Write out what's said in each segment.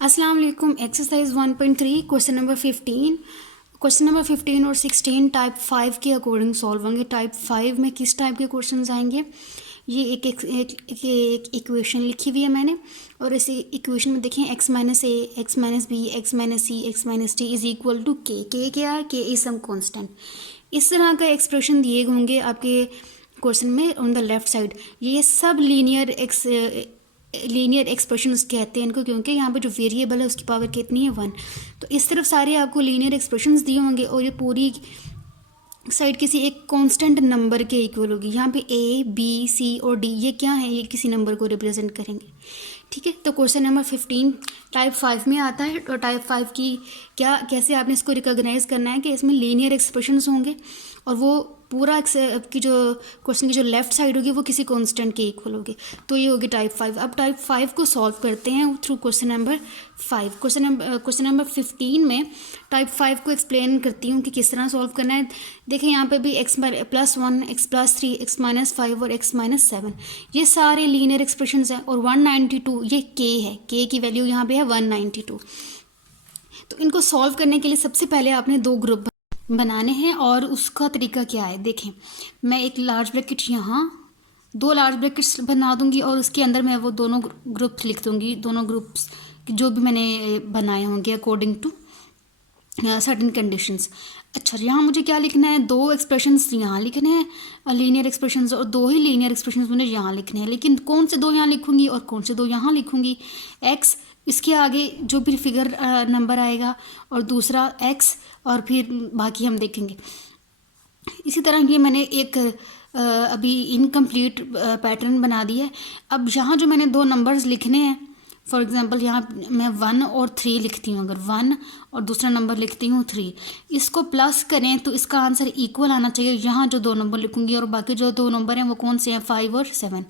अस्सलाम वालेकुम। Exercise 1.3 question number 15 और 16 टाइप 5 के अकॉर्डिंग सॉल्व होंगे। टाइप 5 में किस टाइप के क्वेश्चंस आएंगे, ये एक इक्वेशन लिखी हुई है मैंने, और इस इक्वेशन में देखें x minus A, X minus B, X minus C, X minus T is equal to K क्या है, के इज सम कांस्टेंट। इस तरह का एक्सप्रेशन दिए होंगे आपके क्वेश्चन में ऑन द लेफ्ट साइड। ये सब लीनियर एक्सप्रेशंस कहते हैं इनको, क्योंकि यहाँ पे जो वेरिएबल है उसकी पावर कितनी है 1। तो इस तरफ सारे आपको लीनियर एक्सप्रेशंस दिए होंगे और ये पूरी साइड किसी एक कांस्टेंट नंबर के इक्वल होगी। यहाँ पे ए, बी, सी और डी ये क्या है, ये किसी नंबर को रिप्रेजेंट करेंगे। ठीक है, तो क्वेश्चन नंबर 15 टाइप 5 में आता है। और टाइप 5 की कैसे आपने इसको रिकॉग्नाइज करना है कि इसमें लीनियर एक्सप्रेशंस होंगे और वो पूरा की जो क्वेश्चन की जो लेफ्ट साइड होगी वो किसी कांस्टेंट के इक्वल होगी। तो ये होगी टाइप 5। अब टाइप 5 को सॉल्व करते हैं through question number 5। Question number 15 में टाइप 5 को एक्सप्लेन करती हूँ कि किस तरह सॉल्व करना है। देखें यहाँ पे भी x+1, x+3, x-5 और x-7 ये सारे लीनियर एक्सप्रेशंस हैं। और 192 ये k है, k की वैल्यू यहाँ पे है 192। तो इनको सॉल्व करने के लिए सबसे पहले आपने दो ग्रुप बनाने हैं और उसका तरीका क्या है देखें। मैं एक लार्ज ब्रैकेट यहाँ दो लार्ज ब्रैकेट्स बना दूंगी और उसके अंदर मैं वो दोनों ग्रुप्स लिख दूंगी, दोनों ग्रुप्स जो भी मैंने बनाए होंगे अकॉर्डिंग टू सर्टेन कंडीशंस। अच्छा, यहाँ मुझे क्या लिखना है, दो एक्सप्रेशंस यहाँ लिखने हैं लीनियर एक्सप्रेशंस, और दो ही लीनियर एक्सप्रेशंस मुझे यहाँ लिखने हैं। लेकिन कौन से दो यहाँ लिखूंगी और कौन से दो यहाँ लिखूंगी, x इसके आगे जो भी फिगर नंबर आएगा और दूसरा x, और फिर बाकी हम देखेंगे। इसी तरह ये मैंने एक अभी इनकम्प्लीट पैटर्न बना दिया है। अब यहाँ जो मैंने दो नंबर्स लिखने हैं, फॉर एग्जांपल यहाँ मैं 1 और 3 लिखती हूँ, अगर 1 और दूसरा नंबर लिखती हूँ 3, इसको प्लस करें तो इसका आंसर इक्वल आना चाहिए। यहाँ जो दो नंबर लिखूंगी और बाकी जो दो नंबर हैं वो कौन से हैं, 5 और 7,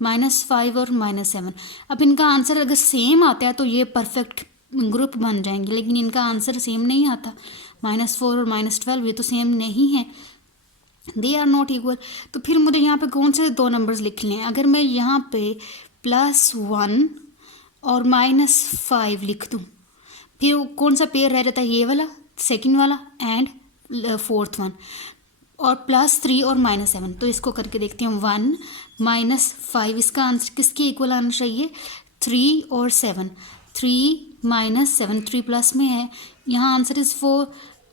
-5 और -7। अब इनका आंसर अगर सेम आता है तो ये परफेक्ट ग्रुप बन जाएंगे, लेकिन इनका आंसर सेम नहीं आता। -4 और -12 ये तो सेम नहीं है, दे आर नॉट इक्वल। तो फिर मुझे यहाँ पे कौन से दो नंबर्स लिखने हैं। अगर मैं यहाँ पे +1 और -5 लिख दूँ, फिर कौन सा पेयर रह जाता है, ये वाला सेकंड वाला एंड फोर्थ वन, और +3 और -7। तो इसको करके देखती हूँ, 1 -5 इसका आंसर किसके इक्वल आना चाहिए, 3 और 7। 3 - 7, 3 प्लस में है, यहाँ answer is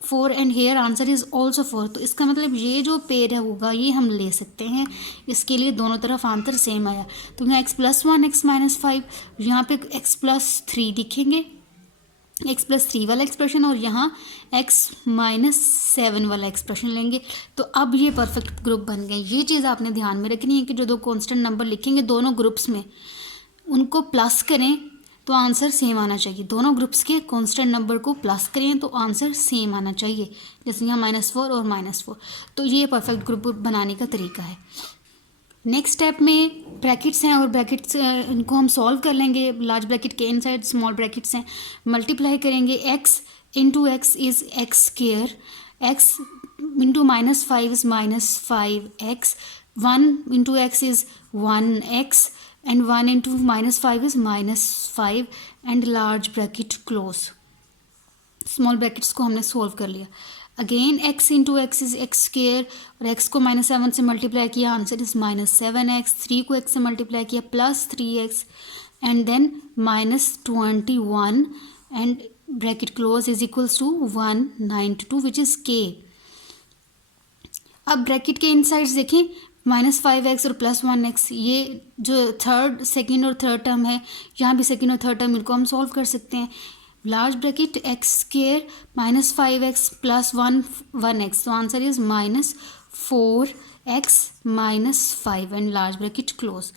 4 and here answer is also 4। तो इसका मतलब ये जो पेयर है होगा ये हम ले सकते हैं। इसके लिए दोनों तरफ आंसर सेम आया। तो यहाँ x+1, x-5, यहाँ पे x+3 लिखेंगे, x+3 वाला एक्सप्रेशन, और यहाँ x-7 वाला एक्सप्रेशन लेंगे। तो अब ये परफेक्ट ग्रुप बन गए। ये चीज़ आपने ध्यान में रखनी है कि जो दो कॉन्स्टेंट नंबर लिखेंगे दोनों ग्रुप्स में, उनको प्लस करें तो आंसर सेम आना चाहिए। दोनों ग्रुप्स के कांस्टेंट नंबर को प्लस करें तो आंसर सेम आना चाहिए, जैसे यहाँ -4 और -4। तो ये परफेक्ट ग्रुप बनाने का तरीका है। नेक्स्ट स्टेप में ब्रैकेट्स हैं और ब्रैकेट्स इनको हम सॉल्व कर लेंगे। लार्ज ब्रैकेट के इनसाइड स्मॉल ब्रैकेट्स हैं, मल्टीप्लाई करेंगे। x into x is x², x into -5 is -5x, 1 into x is 1x, and 1 into -5 is -5 and large bracket close। Small brackets को हमने सोल्व कर लिया। Again x into x is x² और x को -7 से multiply किया, answer is -7x। 3 को x से मल्टीप्लाई किया, +3x, and then -21 and bracket close is equals to 192 which is k। अब ब्रैकेट के इनसाइड्स देखें, -5x और +1x, ये जो सेकेंड और थर्ड टर्म है, यहाँ भी सेकेंड और थर्ड टर्म, इनको हम सॉल्व कर सकते हैं। Large bracket x² -5x +1 1x, तो answer is -4x -5 and large bracket close.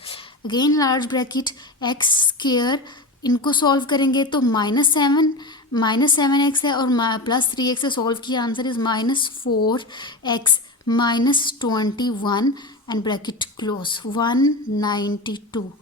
Again large bracket x², इनको सॉल्व करेंगे तो -7x है और +3x से सॉल्व किया, answer is -4x -21 and bracket close 192।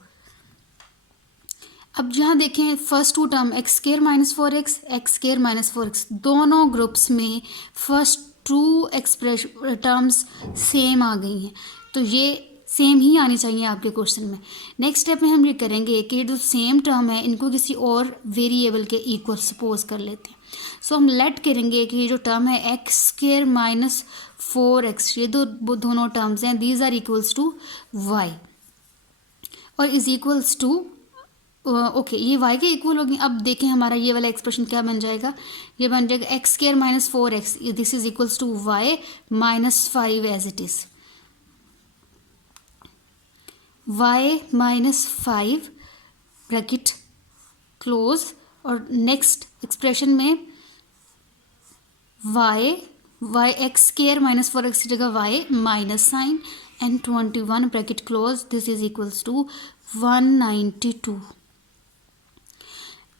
अब यहाँ देखें first to term x² -4x, x² -4x, दोनों ग्रुप्स में फर्स्ट टू टर्म्स सेम आ गई हैं। तो ये सेम ही आनी चाहिए आपके क्वेश्चन में। नेक्स्ट स्टेप में हम ये करेंगे कि जो सेम टर्म है इनको किसी और वेरिएबल के इक्वल सपोज कर लेते हैं। सो हम लेट करेंगे कि ये जो टर्म है एक्स स्क्वायर माइनस 4x, ये दोनों टर्म्स हैं, these are equals to Y और इज इक्वल्स टू ओके, ये y के इक्वल होगी। अब देखें हमारा ये वाला एक्सप्रेशन क्या बन जाएगा, ये बन जाएगा X square minus 4x, this is equals to y minus 5 as it is, y minus 5 bracket close, और नेक्स्ट एक्सप्रेशन में y X square minus 4x की जगह y minus sign and 21 bracket close, this is equals to 192।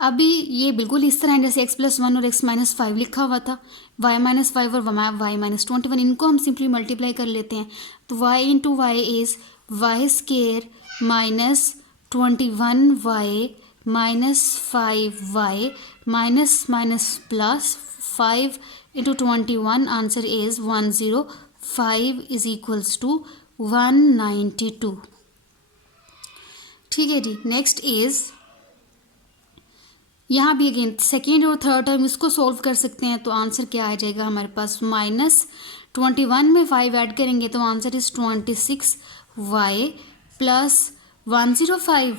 अभी ये बिल्कुल इस तरह है जैसे x प्लस 1 और x माइनस 5 लिखा हुआ था, y माइनस 5 और y माइनस 21, इनको हम सिंपली मल्टीप्लाई कर लेते हैं। तो y into Y is Y square minus 21y minus 5y minus minus plus 5 into 21, answer is 105 is equals to 192। ठीक है जी। नेक्स्ट इज़ यहाँ भी अगेन सेकेंड और थर्ड टर्म इसको सॉल्व कर सकते हैं। तो आंसर क्या आ जाएगा हमारे पास, माइनस 21 में 5 ऐड करेंगे तो आंसर इज़ 26y प्लस 105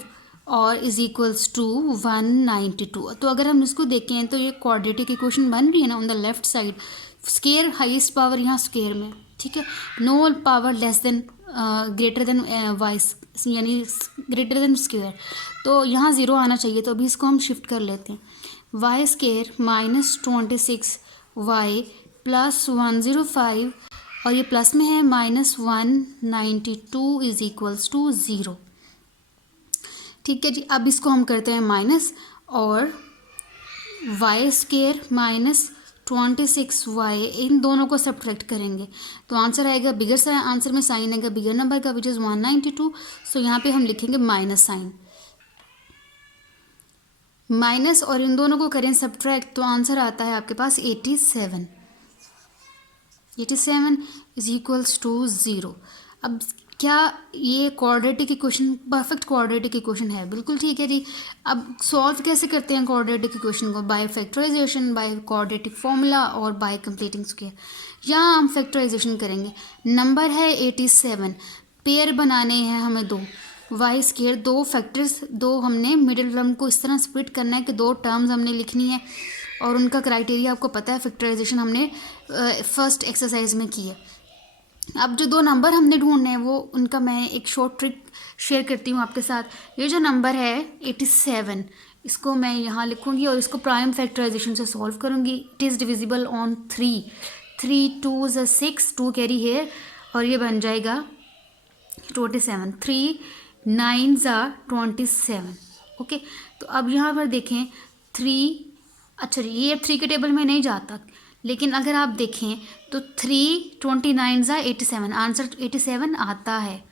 और इज इक्वल्स टू 192। तो अगर हम इसको देखें तो ये क्वाड्रेटिक इक्वेशन बन रही है ना on the left side, square highest power यहाँ स्केयर में, ठीक है, no power less than greater than Y यानी ग्रेटर देन स्क्वेयर, तो यहाँ ज़ीरो आना चाहिए। तो अभी इसको हम शिफ्ट कर लेते हैं, Y square minus 26y plus 105 और ये प्लस में है माइनस 192 इज इक्वल्स टू 0। ठीक है जी। अब इसको हम करते हैं माइनस और वाई स्केयर माइनस 26y, इन दोनों को सब्ट्रैक्ट करेंगे तो आंसर आएगा बिगर साइन, आंसर में साइन आएगा बिगर नंबर का विच इज़ 192। सो यहाँ पे हम लिखेंगे माइनस साइन, माइनस और इन दोनों को करें सब्ट्रैक्ट तो आंसर आता है आपके पास 87 इज इक्वल्स टू 0। अब क्या ये quadratic equation perfect quadratic equation है? बिल्कुल ठीक है जी। अब सॉल्व कैसे करते हैं क्वाड्रेटिक इक्वेशन को? By factorisation, by quadratic formula और बाय कंप्लीटिंग स्क्वायर। यहाँ हम फैक्टराइजेशन करेंगे, नंबर है 87, पेयर बनाने हैं हमें दो, वाई स्क्वायर दो फैक्टर्स, दो हमने मिडिल टर्म को इस तरह स्प्लिट करना है कि दो टर्म्स हमने लिखनी है और उनका क्राइटेरिया आपको पता है, फैक्टराइजेशन हमने फर्स्ट एक्सरसाइज में की है। अब जो दो नंबर हमने ढूंढने हैं वो उनका मैं एक शॉर्ट ट्रिक शेयर करती हूँ आपके साथ। ये जो नंबर है 87, इसको मैं यहाँ लिखूँगी और इसको प्राइम फैक्टराइजेशन से सॉल्व करूँगी। It is divisible on 3, 3 2 is 6, 2 carry here और ये बन जाएगा 27, 3 9 27। ओके, तो अब यहाँ पर देखें 3, अच्छा ये 3 के टेबल में नहीं जाता, लेकिन अगर आप देखें तो 3 29 87, आंसर 87 आता है।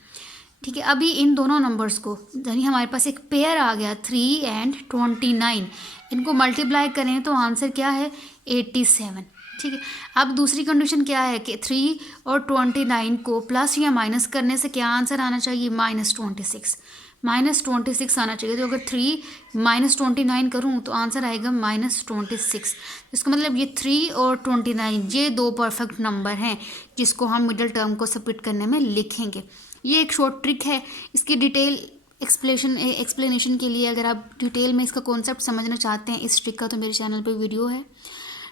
ठीक है, अभी इन दोनों नंबर्स को यानी हमारे पास एक पेयर आ गया 3 एंड 29, इनको मल्टीप्लाई करें तो आंसर क्या है 87। ठीक है, अब दूसरी कंडीशन क्या है कि 3 और 29 को प्लस या माइनस करने से क्या आंसर आना चाहिए, -26, -26 आना चाहिए। तो अगर 3 - 29 करूँ तो आंसर आएगा -26। इसका मतलब ये 3 और 29 ये दो परफेक्ट नंबर हैं जिसको हम मिडिल टर्म को स्प्लिट करने में लिखेंगे। ये एक शॉर्ट ट्रिक है, इसकी डिटेल एक्सप्लेनेशन के लिए अगर आप डिटेल में इसका कॉन्सेप्ट समझना चाहते हैं इस ट्रिक का, तो मेरे चैनल पर वीडियो है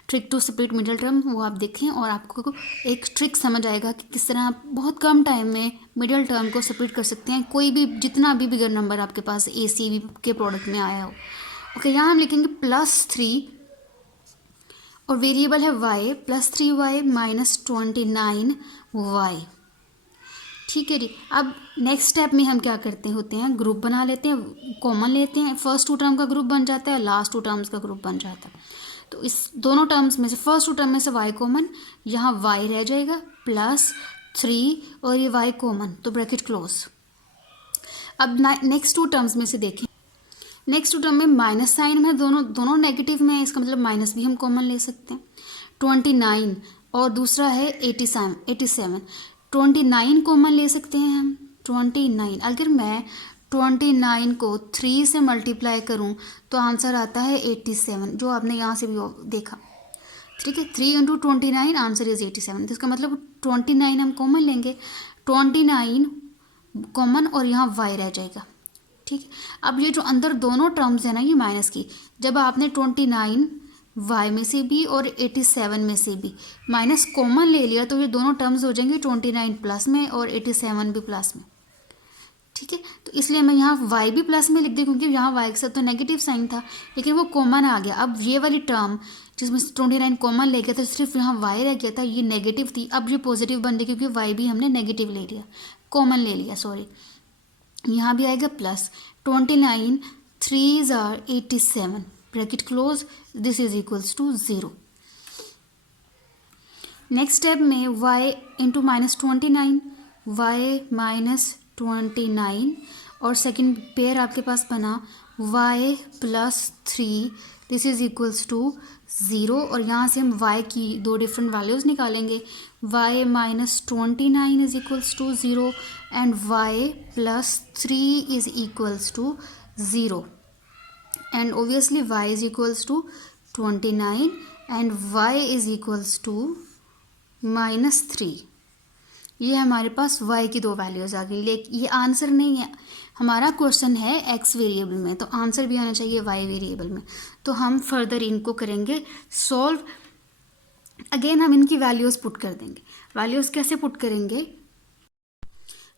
trick to split middle term, वो आप देखें और आपको एक ट्रिक समझ आएगा कि किस तरह आप बहुत कम टाइम में मिडिल टर्म को स्प्लिट कर सकते हैं, कोई भी जितना भी बिगर नंबर आपके पास ACB के प्रोडक्ट में आया हो। ओके, यहाँ हम लिखेंगे +3 और वेरिएबल है y, +3y - 29y। ठीक है जी। अब नेक्स्ट स्टेप में हम क्या करते होते हैं, ग्रुप बना लेते हैं, कॉमन लेते हैं, फर्स्ट 2 टर्म का ग्रुप बन जाता है, लास्ट 2 टर्म्स का ग्रुप बन जाता है। तो इस दोनों टर्म्स में से फर्स्ट 2 टर्म में से y कॉमन, यहाँ y रह जाएगा +3 और ये y कॉमन, तो ब्रैकेट क्लोज। अब नेक्स्ट 2 टर्म्स में से देखें, नेक्स्ट 2 टर्म में माइनस साइन में दोनों नेगेटिव में है, इसका मतलब माइनस भी हम कॉमन ले सकते हैं। 29 और दूसरा है 87, 29 कॉमन ले सकते हैं हम, 29, अगर मैं 29 को 3 से मल्टीप्लाई करूं तो आंसर आता है 87, जो आपने यहाँ से भी देखा। ठीक है, 3 इंटू 29 आंसर इज 87। तो इसका मतलब 29 हम कॉमन लेंगे, 29 कॉमन और यहाँ y रह जाएगा। ठीक है, अब ये जो अंदर दोनों टर्म्स हैं ना ये माइनस की, जब आपने 29 y में से भी और 87 में से भी माइनस कॉमन ले लिया तो ये दोनों टर्म्स हो जाएंगे 29 प्लस में और 87 भी प्लस में। ठीक है, तो इसलिए मैं यहाँ y भी प्लस में लिख दी, क्योंकि यहाँ y के साथ तो नेगेटिव साइन था लेकिन वो कॉमन आ गया। अब ये वाली टर्म जिसमें 29 कॉमन ले गया था, सिर्फ यहाँ y रह गया था, ये नेगेटिव थी, अब ये पॉजिटिव बन गई क्योंकि y भी हमने नेगेटिव ले लिया, कॉमन ले लिया, सॉरी। यहाँ भी आएगा plus 29 3s are 87 bracket close, this is equals to 0। Next step में y इंटू -29, y -29 और सेकंड पेयर आपके पास बना y plus 3, this is equals to 0। और यहाँ से हम y की दो डिफरेंट वैल्यूज़ निकालेंगे, y -29 is equals to 0 and y plus 3 is equals to 0 and obviously y is equals to 29 and y is equals to -3। ये हमारे पास y की दो वैल्यूज़ आ गई, लेकिन ये आंसर नहीं है, हमारा क्वेश्चन है x वेरिएबल में, तो आंसर भी आना चाहिए y वेरिएबल में। तो हम फर्दर इनको करेंगे सॉल्व। अगेन हम इनकी वैल्यूज़ पुट कर देंगे। वैल्यूज़ कैसे पुट करेंगे?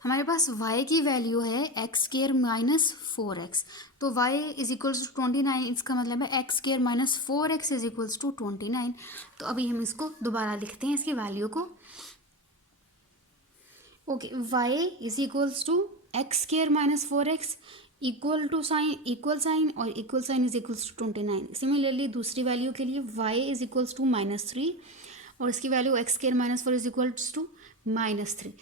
हमारे पास y की वैल्यू है एक्स स्क्वायर माइनस 4x, तो y इज इक्वल्स टू 29, इसका मतलब है X square minus 4x is equals to 29। तो अभी हम इसको दोबारा लिखते हैं, इसकी वैल्यू को। Okay, y is equals to x square minus 4x equal to sign, equal sign और equal sign is equals to 29। Similarly दूसरी वैल्यू के लिए y इज इक्वल्स टू -3 और इसकी value x square minus 4 is equals to -3।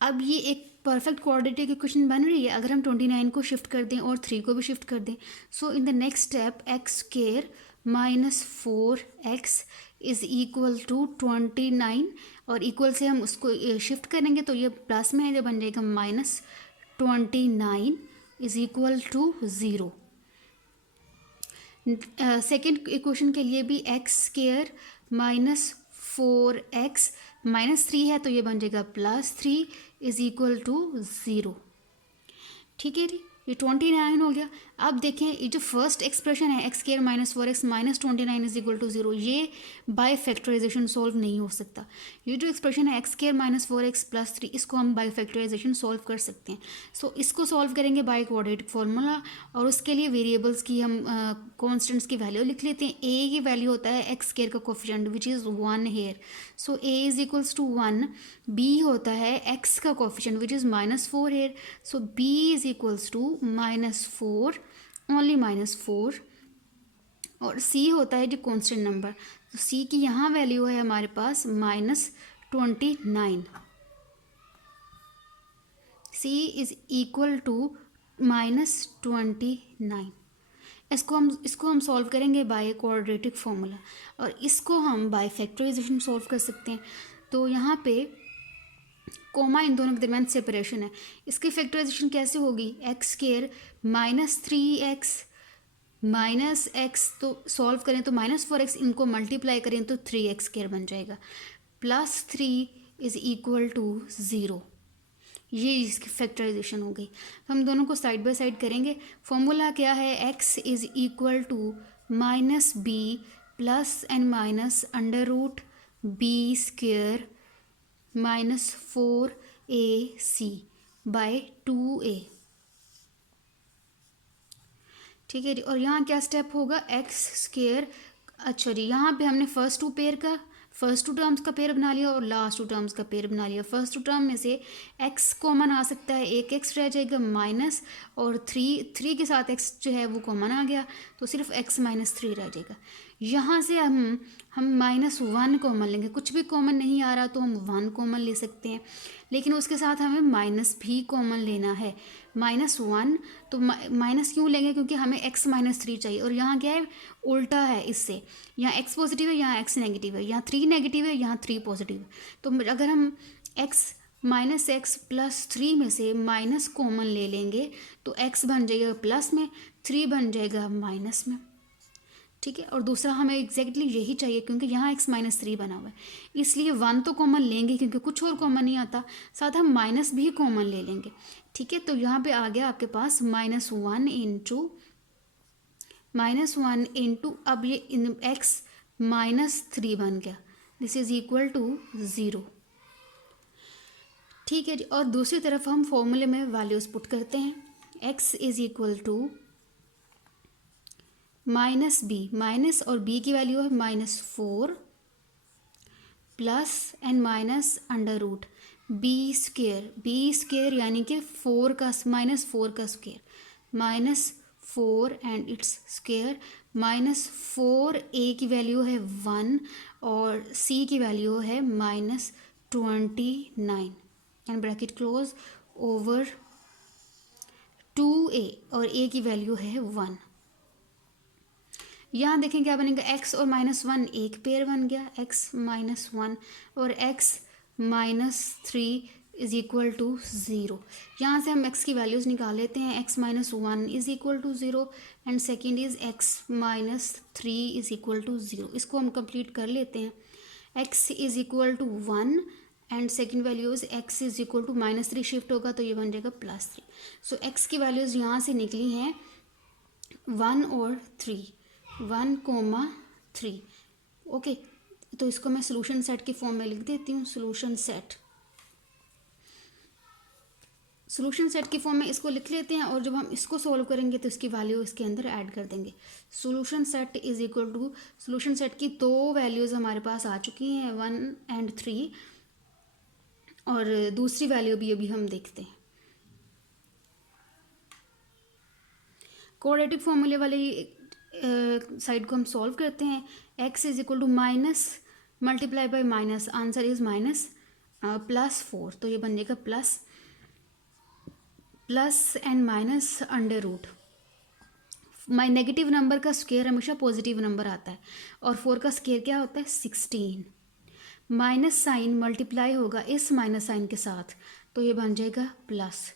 अब ये एक perfect quadratic equation बन रही है अगर हम 29 को शिफ्ट कर दें और 3 को भी शिफ्ट कर दें। So in the next step x square minus 4x is equal to 29 और इक्वल से हम उसको शिफ्ट करेंगे तो ये प्लस में है, जो बन जाएगा -29 is equal to 0। Second equation के लिए भी एक्स स्क्वायर माइनस 4x -3 है तो ये बन जाएगा +3 इज इक्वल टू 0। ठीक है जी, ये 29 हो गया। अब देखें ये जो फर्स्ट एक्सप्रेशन है X square minus 4x minus 29 is equal to 0, ये बाय फैक्टराइजेशन सॉल्व नहीं हो सकता। ये जो एक्सप्रेशन है X square minus 4x plus 3, इसको हम बाय फैक्टराइजेशन सॉल्व कर सकते हैं। सो इसको सॉल्व करेंगे बाय क्वाड्रेटिक फार्मूला और उसके लिए वेरिएबल्स की हम कॉन्स्टेंट्स की वैल्यू लिख लेते हैं। ए की वैल्यू होता है एक्स स्क्वायर का coefficient which is 1 here, so A is equals to 1। B होता है एक्स का coefficient which is -4 here, so B is equals to -4 only -4। और c होता है जो कांस्टेंट नंबर, तो c की यहाँ वैल्यू है हमारे पास -29। c is equal to -29। इसको हम सॉल्व करेंगे बाय क्वाड्रेटिक फार्मूला और इसको हम बाय फैक्टराइजेशन सॉल्व कर सकते हैं। तो यहाँ पे कोमा इन दोनों के दरमियान सेपरेशन है, इसकी फैक्टराइजेशन कैसे होगी? X square -3x minus x, तो सॉल्व करें तो -4x, इनको मल्टीप्लाई करें तो 3x स्क्वायर बन जाएगा, +3 इज इक्वल टू 0। ये इसकी फैक्टराइजेशन हो गई। तो हम दोनों को साइड बाय साइड करेंगे। फॉर्मूला क्या है? x is equal to -b plus and minus √b square -4ac by 2a। ठीक है जी, और यहाँ क्या स्टेप होगा? एक्स स्क्वायर, अच्छा जी यहाँ पे हमने फर्स्ट टू टर्म्स का पेयर बना लिया और लास्ट टू टर्म्स का पेयर बना लिया। फर्स्ट टू टर्म में से x कॉमन आ सकता है, एक x रह जाएगा माइनस, और 3 के साथ x जो है वो कॉमन आ गया तो सिर्फ x -3 रह जाएगा। यहाँ से हम -1 कॉमन लेंगे, कुछ भी कॉमन नहीं आ रहा तो हम 1 कॉमन ले सकते हैं, लेकिन उसके साथ हमें माइनस भी कॉमन लेना है, -1। तो माइनस क्यों लेंगे? क्योंकि हमें x -3 चाहिए और यहाँ क्या है? उल्टा है इससे, यहाँ x पॉजिटिव है, यहाँ x नेगेटिव है, यहाँ 3 नेगेटिव है, यहाँ 3 पॉजिटिव है। तो अगर हम x minus x plus three में से माइनस कॉमन ले लेंगे तो एक्स बन जाएगा प्लस में, थ्री बन जाएगा माइनस में। ठीक है, और दूसरा हमें एग्जैक्टली यही चाहिए क्योंकि यहाँ एक्स माइनस थ्री बना हुआ है, इसलिए वन तो कॉमन लेंगे क्योंकि कुछ और कॉमन नहीं आता, साथ हम माइनस भी कॉमन ले लेंगे। ठीक है, तो यहाँ पे आ गया आपके पास -1 इंटू अब ये एक्स माइनस थ्री बन गया, दिस इज इक्वल टू 0। ठीक है जी, और दूसरी तरफ हम फॉर्मूले में वैल्यूज पुट करते हैं, x is equal to minus B, minus और b की वैल्यू है -4 plus and minus under root B square यानी कि -4 का square -4 and its square -4 a की वैल्यू है 1 और c की वैल्यू है -29 and bracket close over 2a और a की वैल्यू है 1। यहाँ देखें क्या बनेगा, x और -1 एक पेयर बन गया, x -1 और x -3 इज इक्वल टू 0। यहाँ से हम x की वैल्यूज़ निकाल लेते हैं, x -1 is equal to 0 and second is x -3 is equal to 0। इसको हम कंप्लीट कर लेते हैं, x is equal to 1 and second values x is equal to -3 शिफ्ट होगा तो ये बन जाएगा +3। सो x की वैल्यूज़ यहाँ से निकली हैं 1 और 3, 1,3। ओके, तो इसको मैं सोल्यूशन सेट की फॉर्म में लिख देती हूँ, सोल्यूशन सेट की फॉर्म में इसको लिख लेते हैं और जब हम इसको सॉल्व करेंगे तो इसकी वैल्यू इसके अंदर ऐड कर देंगे। Solution set is equal to, solution set की दो वैल्यूज़ हमारे पास आ चुकी हैं 1 एंड 3 और दूसरी वैल्यू भी अभी हम देखते हैं। कोऑर्डिनेटिव फॉर्मूले वाली साइड को हम सॉल्व करते हैं, x is equal to minus multiply by minus, answer is -+4 तो ये बन जाएगा plus and minus under root. Negative number का स्क्वायर हमेशा पॉजिटिव नंबर आता है और 4 का स्क्वायर क्या होता है 16। माइनस साइन मल्टीप्लाई होगा इस माइनस साइन के साथ तो ये बन जाएगा प्लस।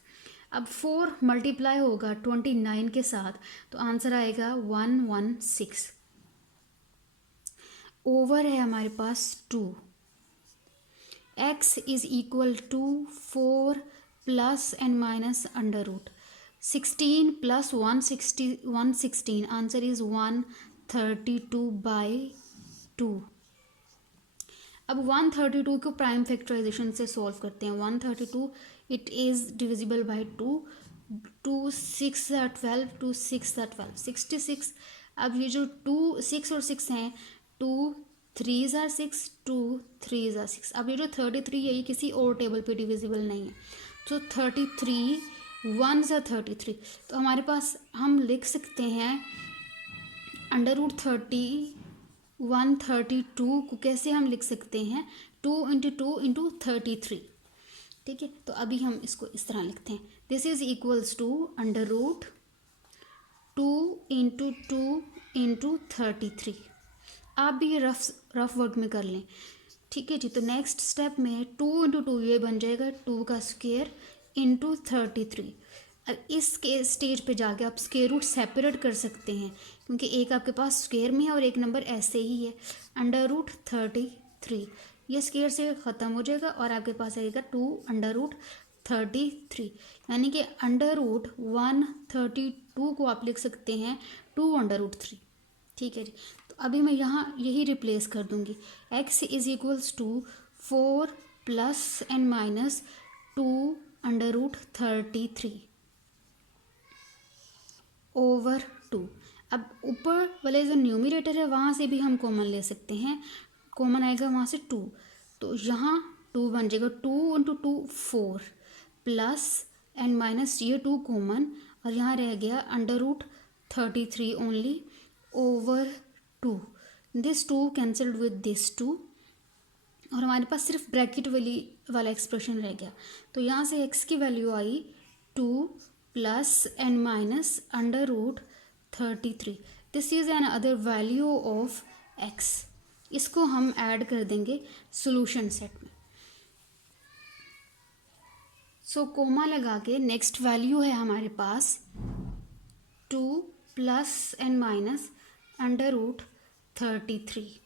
अब 4 मल्टीप्लाई होगा 29 के साथ तो आंसर आएगा 116। ओवर है हमारे पास 2, x is equal to 4 plus and minus under root 16 plus 116 answer is 132/2। अब 132 को प्राइम फैक्टराइजेशन से सॉल्व करते हैं, 132 इट इज़ डिविजिबल बाई 2, 2 6 12, 2 6 12 66। अब ये जो 2 6 और 6 हैं, 2 3 ज़ा 6, 2 3 ज़ा 6। अब ये जो 33 है ये किसी और टेबल पे डिविजिबल नहीं है, तो 33 1 ज़ा 33, तो हमारे पास हम लिख सकते हैं √132 को कैसे हम लिख सकते हैं 2 × 2 × 33। ठीक है, तो अभी हम इसको इस तरह लिखते हैं, दिस इज इक्वल्स टू √2 × 2 × 33। आप भी ये रफ वर्क में कर लें। ठीक है जी, तो नेक्स्ट स्टेप में 2 × 2 ये बन जाएगा 2 का स्क्वायर इंटू 33। अब इस के स्टेज पे जाके आप स्क्वायर रूट सेपरेट कर सकते हैं क्योंकि एक आपके पास स्क्वायर में है और एक नंबर ऐसे ही है, √33 ये स्क्वायर से ख़त्म हो जाएगा और आपके पास आएगा 2 √33 यानी कि √132 को आप लिख सकते हैं 2 √3। ठीक है जी, तो अभी मैं यहाँ यही रिप्लेस कर दूँगी, x is equals to 4 plus and minus 2 √33 over 2। अब ऊपर वाले जो न्यूमरेटर है वहाँ से भी हम कॉमन ले सकते हैं, कॉमन आएगा वहाँ से 2, तो यहाँ 2 बन जाएगा 2 × 2 4 प्लस एंड माइनस ये 2 कॉमन और यहाँ रह गया √33 only over 2, this 2 cancelled with this 2 और हमारे पास सिर्फ ब्रैकेट वाला एक्सप्रेशन रह गया, तो यहाँ से x की value I 2 plus and minus √33, this is an other value of x। इसको हम ऐड कर देंगे सोल्यूशन सेट में। सो कोमा लगा के नेक्स्ट वैल्यू है हमारे पास 2 + n - √33।